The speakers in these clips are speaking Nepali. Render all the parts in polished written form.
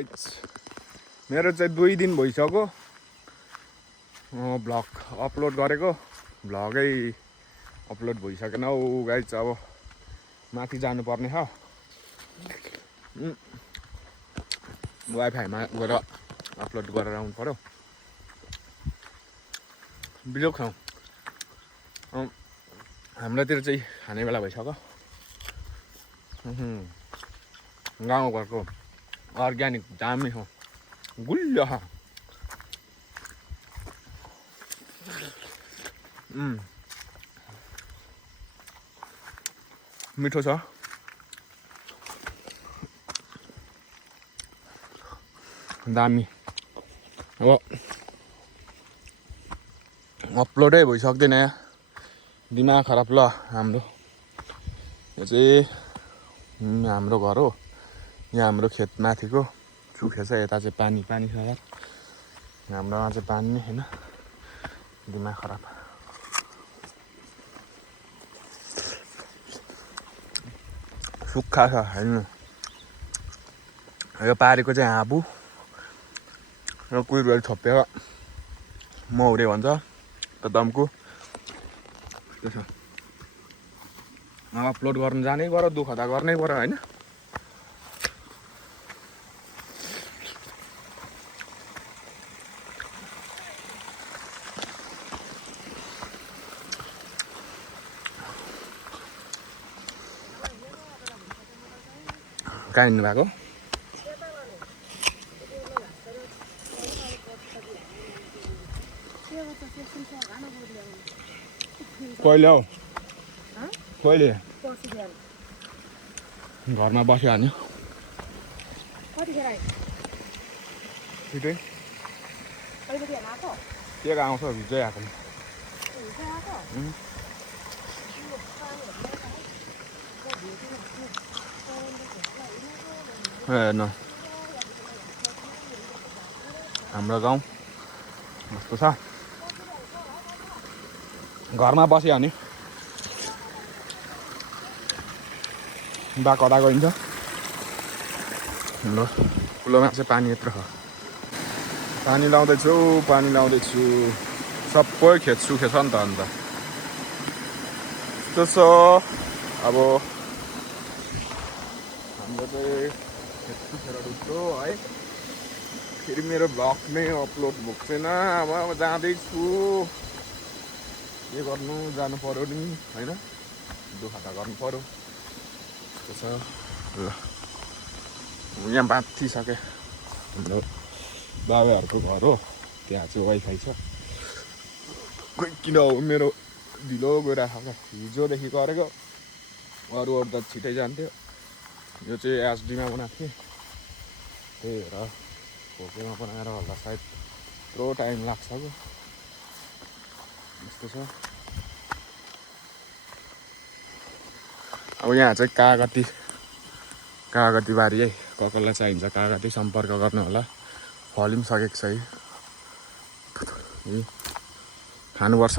गाइस मेरो चाहिँ 2 दिन भइसक्यो भ्लग अपलोड गरेको भ्लगै अपलोड भइसकेन हौ गाइस अब माथि जानुपर्ने छ वाइफाईमा गएर अपलोड गरेर आउनु पर्यो बिजोक खाउँ हाम्रोतिर चाहिँ खाने बेला भइसक्यो गाउँघरको अर्ग्यानिक दामी हो गुलियो छ मिठो छ दामी अब अपलोडै भइसक्दैन दिमाग खराब ल हाम्रो यो चाहिँ हाम्रो घर हो यहाँ हाम्रो खेत माथिको सुखेछ यता चाहिँ पानी छ यार हाम्रोमा चाहिँ पानी नै छैन दिमाग खराब सुक्खा छ हैन यो पारेको चाहिँ हाबु र कुहिरोले छोपेको मौरे भन्छ दमकु त्यसो अपलोड गर्नु जानै पर्यो दुःख त गर्नै पर्यो हैन कहाँ हिँड्नु भएको कहिले हौ कहिले घरमा बस्यो हान्यो छिटै के आउँछ हिजै आएको हेर्नु हाम्रो गाउँ कस्तो छ घरमा बस्यो भने बा कता गइन्छ हाम्रो कुलोमा चाहिँ पानी यत्रो छ पानी लाउँदैछु सबै खेत सुकेछ नि त अन्त त्यस्तो अब हाम्रो चाहिँ खेत सुकेर डुब्यो है फेरि मेरो भ्लग नै अपलोड भएको छैन अब जाँदैछु के गर्नु जानु पर्यो नि हैन दुःख त गर्नु पर्यो त्यसो ल यहाँ बाँधिसके हाम्रो बाबाहरूको घर हो त्यहाँ चाहिँ वाइफाई छ खोइ किन हो मेरो ढिलो गइरहेको हिजोदेखि गरेको अरू त छिटै जान्थ्यो यो चाहिँ एचडीमा बनाएको थिएँ त्यही भएर फोकेमा बनाएर होला सायद यत्रो टाइम लाग्छ कि यस्तो छ अब यहाँ चाहिँ कागती बारी है कसलाई चाहिन्छ कागती सम्पर्क गर्नु होला फली पनि सकेको छ है खानुपर्छ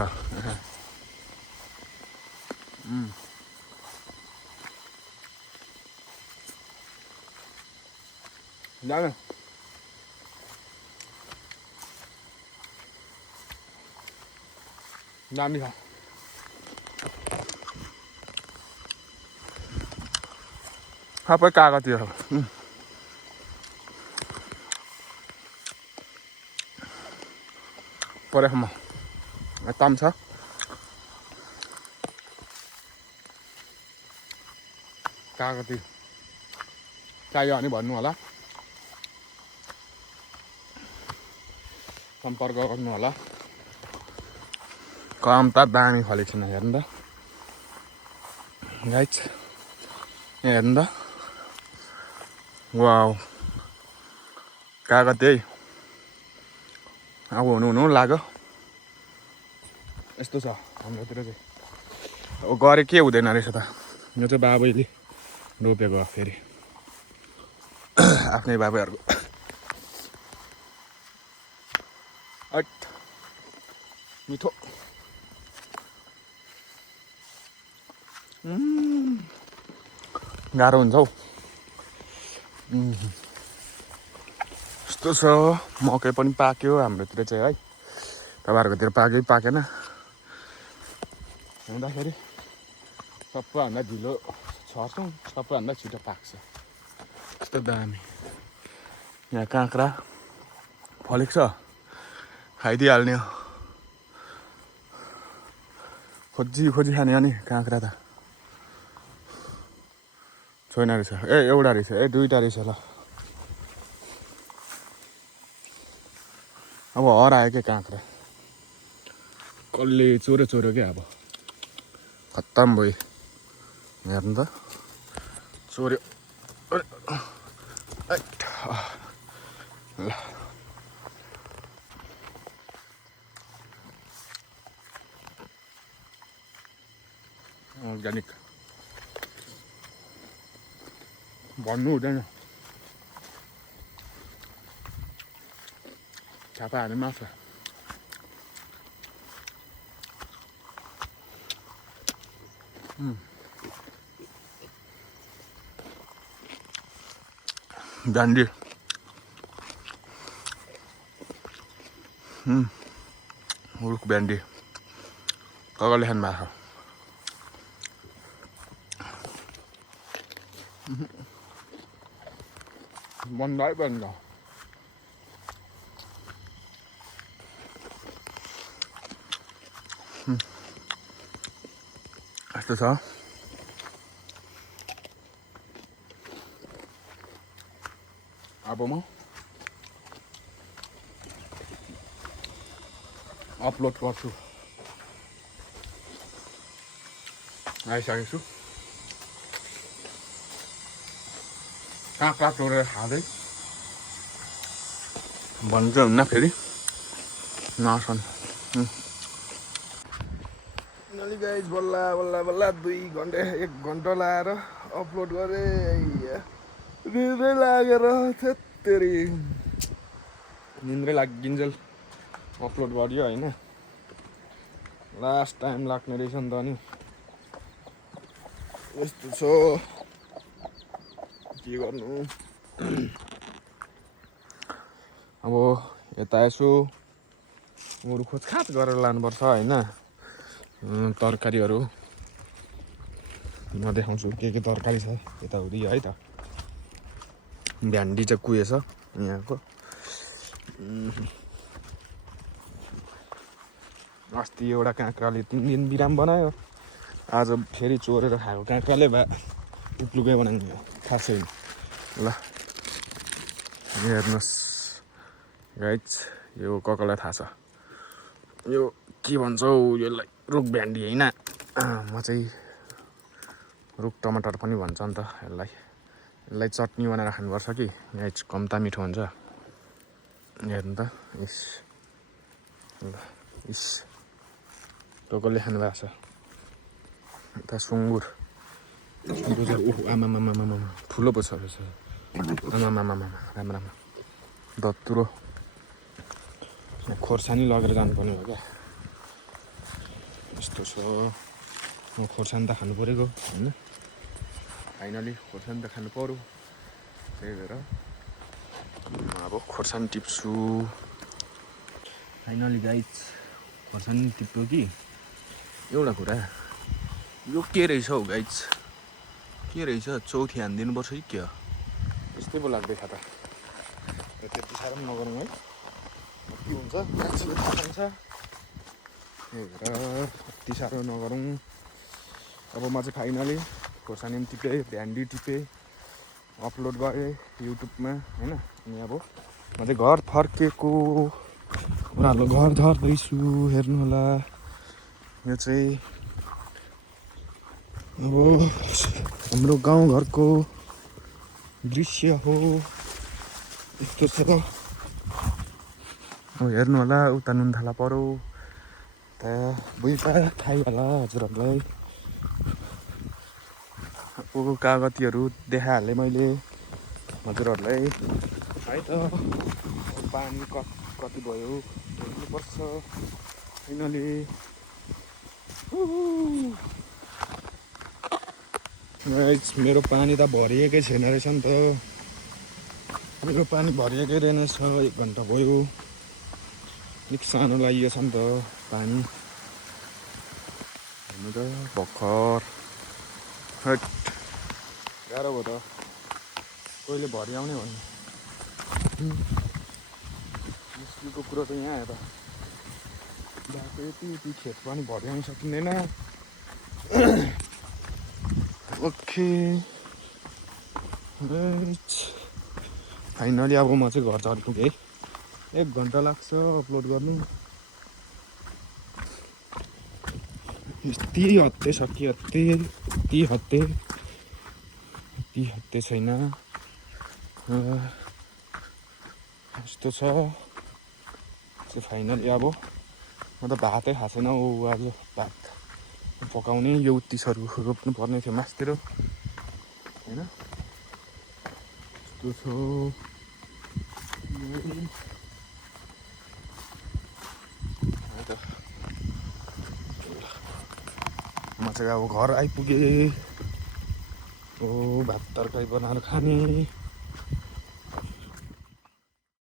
जानु दामी छ सबै कागती हो परेखमा तम छ कागती चाहियो भने भन्नु होला सम्पर्क गर्नु होला काम त दामी फलेको छैन हेर्नु त गाइस हेर्नु त वाउ कागती है अब हुनु लाग्यो यस्तो छ हाम्रोतिर चाहिँ अब गरे के हुँदैन रहेछ त यो चाहिँ बाबैले रोपेको फेरि आफ्नै बाबाहरूको मिठो गाह्रो हुन्छ हौ यस्तो छ मकै पनि पाक्यो हाम्रोतिर चाहिँ है तपाईँहरूकोतिर पाकेन हुँदाखेरि सबैभन्दा ढिलो छर्छौँ सबैभन्दा छिटो पाक्छ यस्तो दामी यहाँ काँक्रा फलेको छ खाइदिइहाल्ने हो खोजी खाने अनि काँक्रा त छैन रहेछ एउटा रहेछ दुईवटा रहेछ ल अब हरायो क्या काँक्रा कसले चोर्यो क्या अब खत्तम भयो हेर्नु त चोर्यो ल अर्ग्यानिक भन्नु हुँदैन छापा हाने मात्र डान्डी रुख भेन्डी ककरले खानु भएको मन भइबन्द यस्तो छ अब म अपलोड गर्छु आइसकेको छु काँक्रा चोरेर खाँदै भन्छ हुन्न फेरि नसन गाइस बल्ल 2 घन्टा 1 घन्टा लाएर अपलोड गरेँ निन्द्रै लागेर थेत्तेरी निन्द्रै लागिन्जेल अपलोड गरियो होइन लास्ट टाइम लाग्ने रहेछ नि त अनि यस्तो छ के गर्नु अब यता यसो अरू खोजखाज गरेर लानुपर्छ होइन तरकारीहरू म देखाउँछु के तरकारी छ यताउति है त भेन्डी चाहिँ कुहेछ यहाँको अस्ति एउटा काँक्राले 3 दिन बिराम बनायो आज फेरि चोरेर खाएको काँक्राले भए उप्लुकै बनाउने थाहा छैन ल हेर्नुहोस् गाइज यो ककरलाई थाहा छ यो के भन्छ हौ यसलाई रुख भेन्डी होइन म चाहिँ रुख टमाटर पनि भन्छ नि त यसलाई चटनी बनाएर खानुपर्छ कि गाइज कम्ता मिठो हुन्छ हेर्नु त इस टोकरले खानु भएको छ यता सुँगुर आमामामा ठुलो पो छ आमामामा राम्रो दत्तुरो खोर्सानी लगेर जानुपर्ने हो क्या यस्तो छ म खोर्सानी त खानु परेको होइन फाइनली खोर्सानी त खानु पर्यो त्यही भएर अब खोर्सानी टिप्छु फाइनली गाइज खोर्सानी टिप्यो कि एउटा कुरा यो के रहेछ हौ गाइज के रहेछ चौथी हानिदिनुपर्छ कि के हो यस्तै पो लाग्दैछ त त्यति साह्रो पनि नगरौँ है के हुन्छ मान्छेले थाहा पाउँछ त्यही भएर यति साह्रो नगरौँ अब म चाहिँ फाइनली खोर्सानी पनि टिपेँ भेन्डी टिपेँ अपलोड गरेँ युट्युबमा होइन अनि अब म चाहिँ घर फर्केको उनीहरू घर झर्दैछु हेर्नु होला यो चाहिँ अब हाम्रो गाउँघरको दृश्य हो यस्तो छ अब हेर्नु होला उता नुनथाला पऱ्यो त बुझ्दा थाहै होला हजुरहरूलाई अब कागतीहरू देखाइहालेँ मैले हजुरहरूलाई है त पानी कति भयो हेर्नुपर्छ फाइनली मेरो पानी त भरिएकै छैन रहेछ नि त मेरो पानी भरिएकै रहेनछ 1 घन्टा भयो अलिक सानो लागि छ नि त पानी हेर्नु त भर्खर हट गाह्रो भयो त कहिले भरि आउने भन्ने मुस्किलको कुरो त यहाँ आयो त बाटो यति खेत पनि भरि आउनु सकिँदैन ओके फाइनली अब म चाहिँ घर झरी पुगेँ 1 घन्टा लाग्छ अपलोड गर्नु यति हत्ते सकियो यति हत्ते छैन यस्तो छ फाइनली अब म त भातै खाएको छैन आज भात पकाउने यो उत्तिसहरू रोप्नु पर्ने थियो मासतिर होइन यस्तो छ म चाहिँ अब घर आइपुगेँ भात तरकारी बनाएर खाने